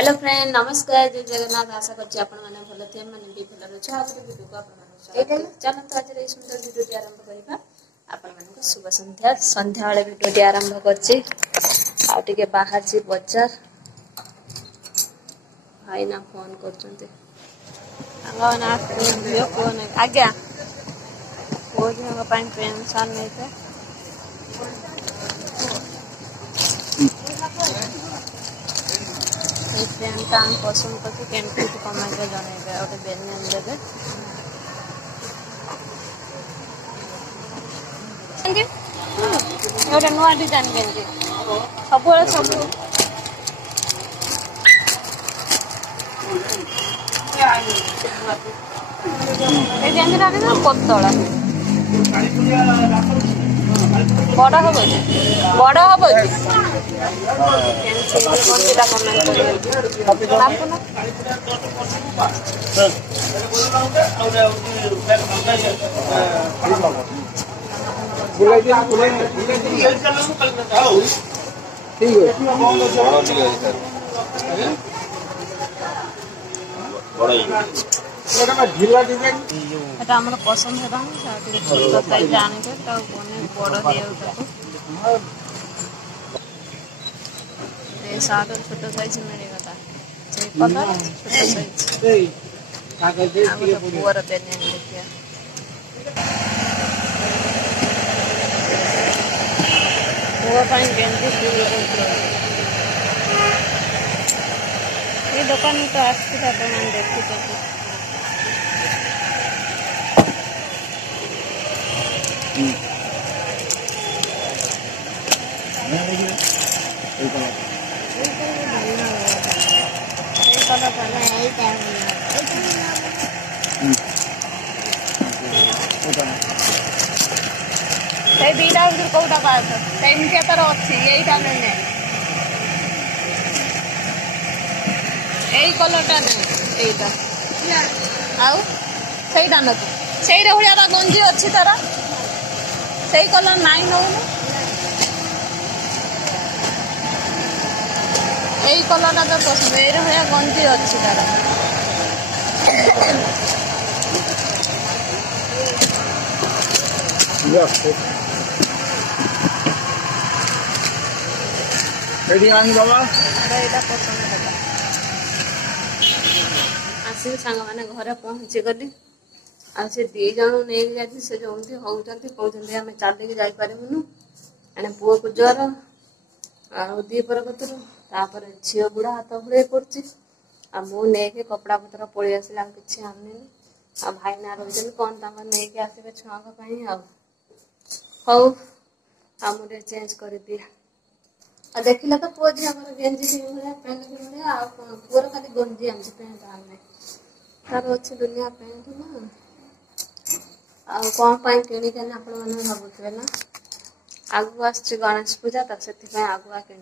hello friend नमस्कार जय जगन्नाथ आशा करछि आपण माने भलो थे माने भी भलो रहछ आ वीडियो को आपण माने चलन तो आज रे सुंदर वीडियो टी आरंभ करिबा आपण माने को शुभ संध्या संध्या वाले वीडियो टी आरंभ करछि आ टिके बाहर छी बाजार भाई ना फोन करछन्ते आंगा ना वीडियो कोन आज्ञा वो जगह पाइन पेंशन नै थे पेंटा पसंद करके केमती कमेंट जनइबे गोटे बेनियन देबे गोटे नुआ डिजाइन गेंजी सब सब गेंजी पतला बड़ हम बड़ हम पसंद है बड़ सार्ट छोट साइज मिलेगा कलर छोट साइज पुअर बेनियन देखिए पुआ गेंजी ये दुकान में तो आसता देखी दीटा कौटा पास एमती तार अच्छी यहीटा नहीं यही कलरटा नहीं यहीटा आउ सहीटा न से भाया गंजी अच्छी तार से कलर नाई नौ यही कलरटा तो पसंद ये भाया गंजी अच्छी तार आसिक सांग मैंने घर पहुंची गली आ से दी जन नहीं जाती से जमी होती कहते आम चलिकी जापरूनु एने पुओ को ज्वर दीपर कतर तापर झील बुढ़ा हाथ बुड़े पड़ी आ मुझे कपड़ा पतर पलि आसला कि आनी आ भाई ना रही कौन नहीं आसबे छुआ हौ आ मुझे चेंज कर दिया देखिला तो पुओ झी गेंजी भाया पेंट भाया पुअर खाली गंजी आम पेंट आने तार अच्छे दुनिया पेंट ना आ कौन किणिक भावुए ना आगु आस गणेश पूजा तो से आगुआ कि